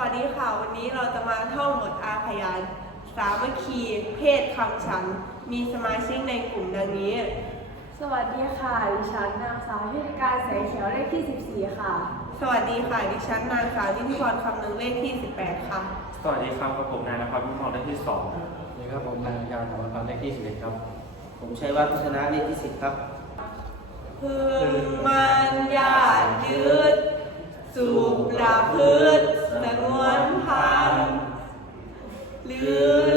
วัสดีค่ะ วันนี้เราจะมาท่องบทอาขยาน สามัคคี เพศคำฉัน มีสมาชิกในกลุ่มดังนี้ สวัสดีค่ะดิฉันนางสาวพิธิการแสงเขียวเลขที่ 14 ค่ะ สวัสดีค่ะ ดิฉันนางสาวนิติพรคำนึงเลขที่ 18 ค่ะ สวัสดีครับกับผมนายนภัสมุขมองเลขที่สองนี่ครับผมนายยาวของพันเลขที่11ครับ ผมชัยวัฒน์พัฒนาเลขที่สิบครับพึงมันญาติยืดสูบประพฤติ สงวนพันธุ์หรือ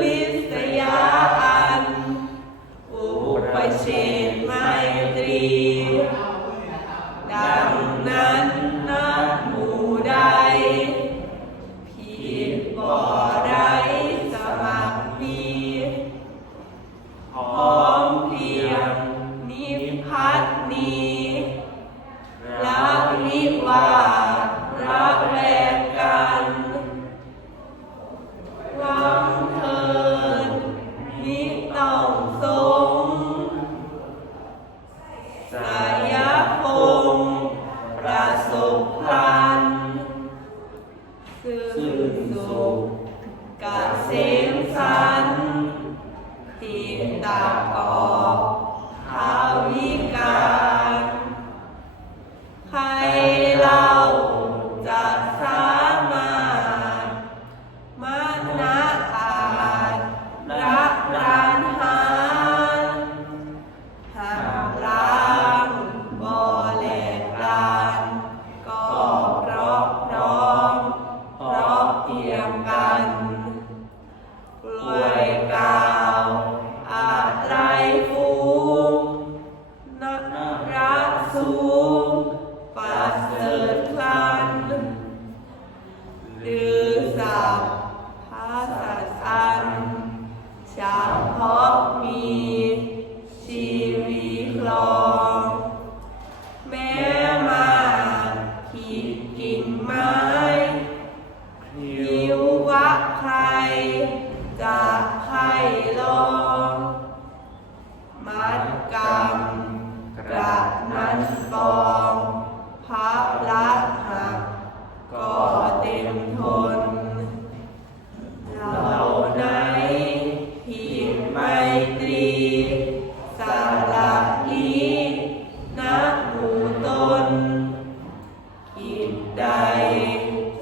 สุขกเกษมสันทิตากอ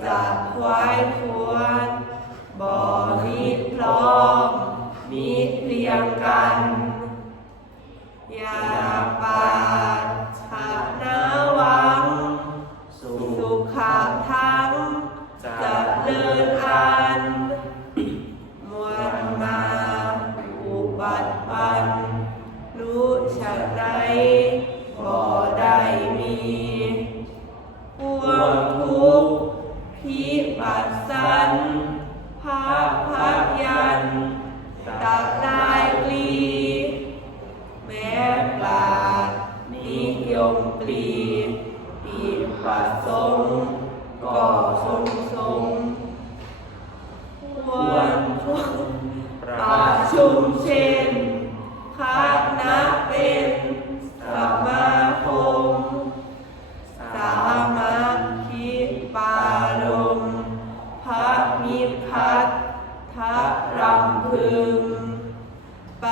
จะควายควรบ่มีพร้อมมีเพียงกันอย่าปาชนะวัง สุขะทั้งจะเลิน ยมปีปีปัสสงก่อทรงทรงวันทุประชุมเช่นคณะเป็นสมาคมสามัคคีปาลมพักมีพัทัธรำพึงไป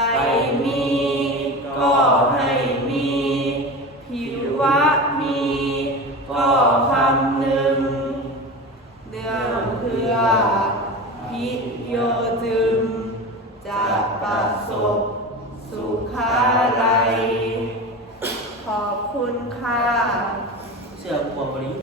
สุข สุขา